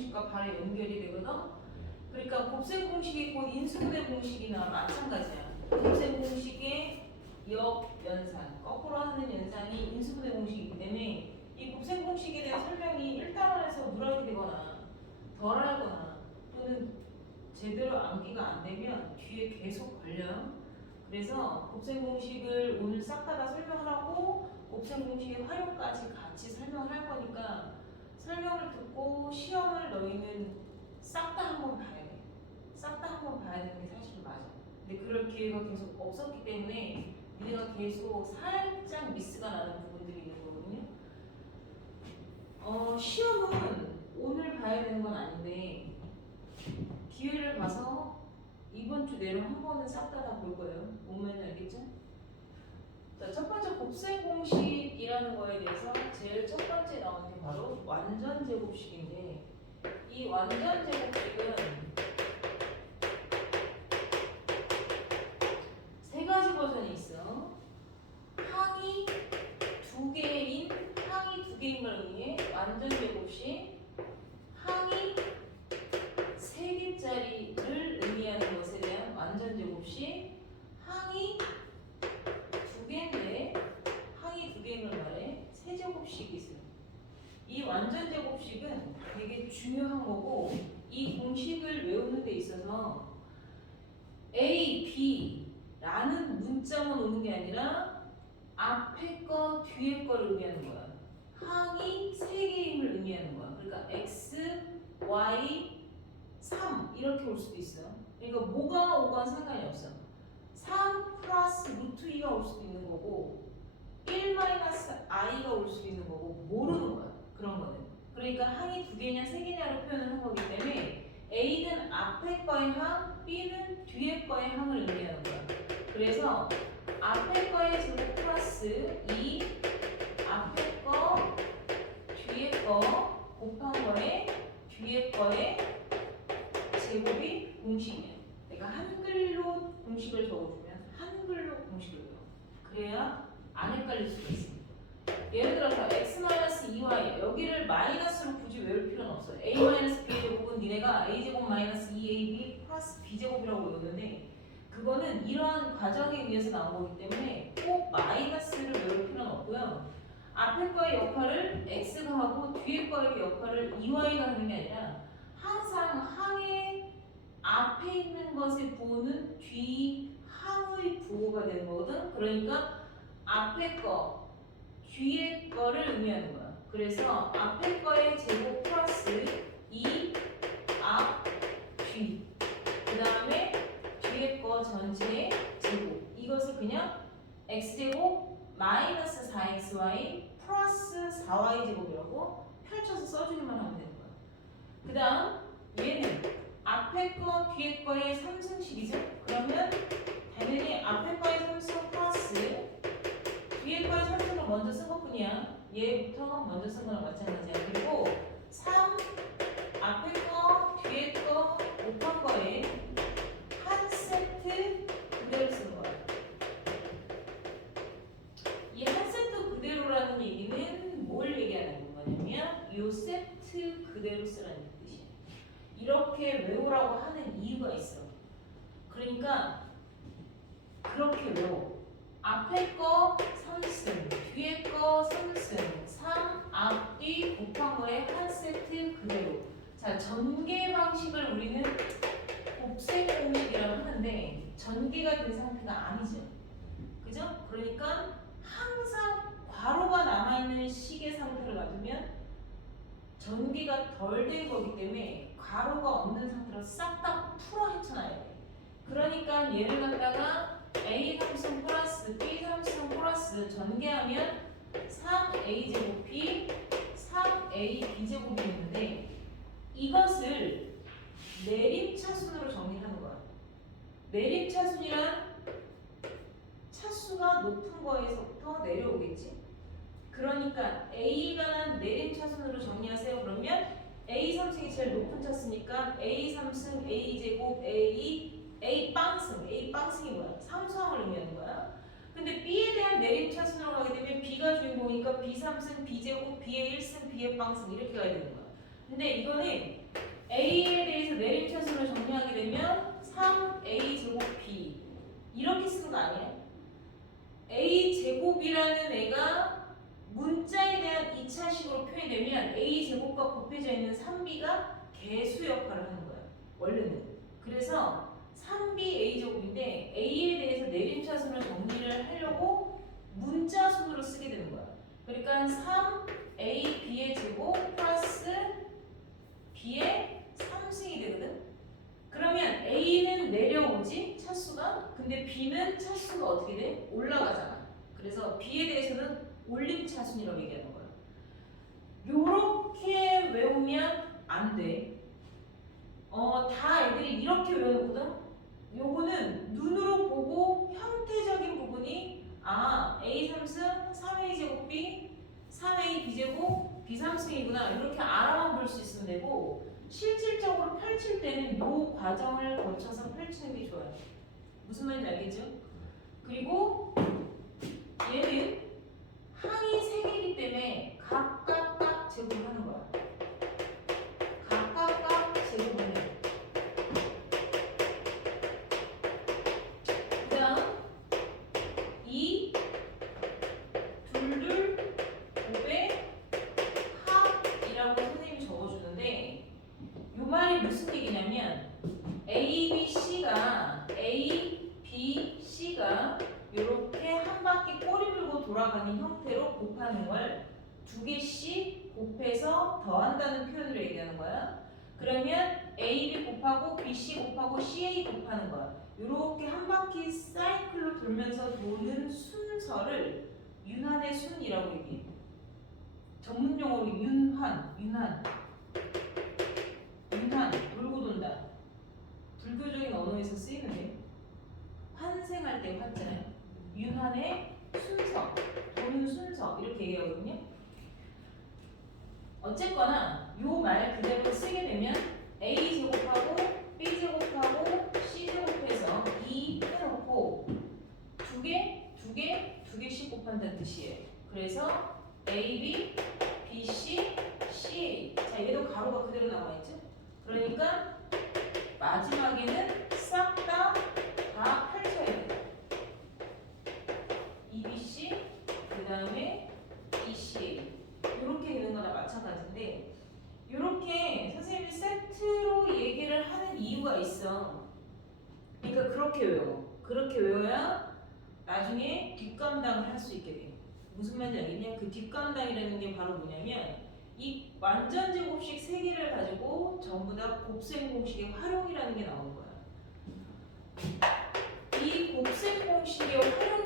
공식과 바로 연결이 되거든. 그러니까 곱셈 공식이 곧 인수분해 공식이나 마찬가지야. 곱셈 공식의 역 연산, 거꾸로 하는 연산이 인수분해 공식이기 때문에 이 곱셈 공식에 대한 설명이 1단원에서 누락이 되거나 덜 알거나 또는 제대로 암기가 안 되면 뒤에 계속 걸려요. 그래서 곱셈 공식을 오늘 싹다 설명하라고 곱셈 공식의 활용까지 같이 설명을 할 거니까 설명을 듣고 시험을 너희는 싹 다 한번 봐야 돼. 싹 다 한번 봐야 되는 게 사실 맞아. 근데 그럴 기회가 계속 없었기 때문에 우리가 계속 살짝 미스가 나는 부분들이 있는 거거든요. 어, 시험은 오늘 봐야 되는 건 아닌데 기회를 봐서 이번 주 내로 한 번은 싹 다 다 볼 거예요. 오면 알겠죠? 자, 첫 번째 곱셈 공식이라는 거에 대해서 제일 첫 번째 나오는 게 바로 완전 제곱식인데 이 완전 제곱식은 세 가지 버전이 있어. 항이 두 개인 항이 두 개인 걸 의미해 완전 제곱식 항이 세 개짜리를 의미하는 것에 대한 완전 제곱식 항이 두 개인데 항이 두 개인 걸 말해 세 제곱식이 있어요. 이 완전 제곱식은 되게 중요한 거고 이 공식을 외우는 데 있어서 A, B라는 문자만 오는 게 아니라 앞에 거, 뒤에 거를 의미하는 거야. 항이 세 개임을 의미하는 거야. 그러니까 X, Y, 3 이렇게 올 수도 있어요. 그러니까 뭐가 오건 상관이 없어. 3 플러스 루트 2가 올 수도 있는 거고 1 마이너스 i가 올 수도 있는 거고 모르는 거야. 그런 거는. 그러니까 항이 두 개냐 세 개냐로 표현을 한 거기 때문에 A는 앞에 거의 항, B는 뒤에 거의 항을 의미하는 거야. 그래서 앞에 거의 제곱 플러스 2 앞에 거 뒤에 거 곱한 거에 뒤에 거에 제곱이 공식이야. 내가 한글로 공식을 적어주면 한글로 공식을 외워. 그래야 안 헷갈릴 수가 있습니다. 예를 들어서 x-2y 여기를 마이너스로 굳이 외울 필요는 없어. a-b의 제곱은 니네가 a제곱 마이너스 2ab 플러스 b제곱이라고 외우는데 그거는 이러한 과정에 의해서 나온 거기 때문에 꼭 마이너스를 외울 필요는 없고요. 앞에 거의 역할을 x가 하고 뒤에 거의 역할을 2y가 하는 게 아니라 항상 항의 앞에 있는 것의 부호는 뒤 항의 부호가 되는 거거든. 그러니까 앞에 거, 뒤에 거를 의미하는 거야. 그래서 앞에 거의 제곱 플러스 2, 앞, 뒤. 그 다음에 뒤에 거 전체의 제곱. 이것을 그냥 x제곱 마이너스 4xy 플러스 4y 제곱이라고 펼쳐서 써주기만 하면 되는 거야. 그 다음 얘는 앞에 거 뒤에 거의 3승식이죠? 그러면 얘부터 먼저 쓴 거랑 마찬가지야. 그리고 3 앞에 거 뒤에 거 곱한 거에 한 세트 그대로 쓰는 거야. 이 한 세트 그대로라는 얘기는 뭘 얘기하는 거냐면 요 세트 그대로 쓰라는 뜻이야. 이렇게 외우라고 하는 이유가 있어. 그러니까 그렇게 외워. 앞에 거 3승, 뒤에 거 3승, 3, 앞, 뒤 곱한 거에 한 세트 그대로. 자, 전개 방식을 우리는 곱셈 공식이라고 하는데 전개가 된 상태가 아니죠. 그죠? 그러니까 항상 괄호가 남아있는 식의 상태를 놔두면 전개가 덜 된 거기 때문에 괄호가 없는 상태로 싹 다 풀어 헤쳐놔야 돼. 그러니까 얘를 갖다가 a 삼승 플러스 b 삼승 플러스 전개하면 3a 제곱이 3a b 제곱이 있는데 이것을 내림차순으로 정리하는 거야. 내림차순이란 차수가 높은 거에서부터 내려오겠지. 그러니까 A가 난 내림차순으로 정리하세요. 그러면 A 3승이 제일 높은 차수니까 A 3승 A A A 빵승 A 빵승이 뭐야? 상수항을 의미하는 거야. 근데 B에 대한 내림차순으로 가게 되면 B가 주인공이니까 B 3승 B 제곱 B의 1승 B의 빵승 이렇게 가야 되는 거야. 근데 이거는 a에 대해서 내림차수로 정리하게 되면 3a 제곱 b 이렇게 쓰는 거 아니에요? a 제곱이라는 애가 문자에 대한 2차식으로 표현되면 a 제곱과 곱해져 있는 3b가 개수 역할을 하는 거예요. 원래는. 그래서 3bA 제곱인데 A에 대해서 내림차순을 정리를 하려고 문자순으로 쓰게 되는 거야. 그러니까 3AB의 제곱 플러스 b의 3승이 되거든. 그러면 a는 내려오지 차수가 근데 b는 차수가 어떻게 돼? 올라가잖아. 그래서 b에 대해서는 올림 차순이라고 얘기하는 거야. 요렇게 외우면 안 돼. 어, 다 애들이 이렇게 외우거든. 요거는 눈으로 보고 형태적인 부분이 아 a 3승 3a 제곱 b 3a b 제곱 b 3승이구나 이렇게 알아만 볼 수 있으면 되고 실질적으로 펼칠 때는 요 과정을 거쳐서 펼치는 게 좋아요. 무슨 말인지 알겠죠? 그리고 얘는 항이 세 개이기 때문에 각각각 제곱하는 거야. 각각각 제곱하는 거야. 그다음 이 둘둘 곱의 합이라고 선생님이 적어주는데 요 말이 무슨 얘기냐면 A, B, C가 A, B, C가 이렇게 한 바퀴 꼬리 물고 돌아가는 형태로 곱하는 걸 두 개씩 곱해서 더한다는 표현으로 얘기하는 거야. 그러면 A, B 곱하고 B, C 곱하고 CA 곱하는 거야. 이렇게 한 바퀴 사이클로 돌면서 도는 순서를 윤환의 순이라고 얘기해. 전문 용어로 윤환. 윤환, 돌고 돈다. 불교적인 언어에서 쓰이는데 환생할 때 환잖아요. 윤환의 순서, 도는 순서 이렇게 얘기하거든요. 어쨌거나 요 말 그대로 쓰게 되면 a 제곱하고 b 제곱하고 c 제곱해서 2 해놓고 두 개, 두 개, 두 개씩 곱한다는 뜻이에요. 그래서 a, b, b, c, c, a. 자 얘도 가로가 그대로 나와 있죠. 그러니까 마지막에는 싹 다 다 펼쳐야 돼요. E, B, C 그 다음에 E, C, A 이렇게 되는 거나 마찬가지인데 이렇게 선생님이 세트로 얘기를 하는 이유가 있어. 그러니까 그렇게 외워. 그렇게 외워야 나중에 뒷감당을 할 수 있게 돼. 무슨 말인지 알겠냐? 그 뒷감당이라는 게 바로 뭐냐면 이 완전 제곱식 세 개를 가지고 전부 다 곱셈 공식의 활용이라는 게 나오는 거야. 이 곱셈 공식의 활용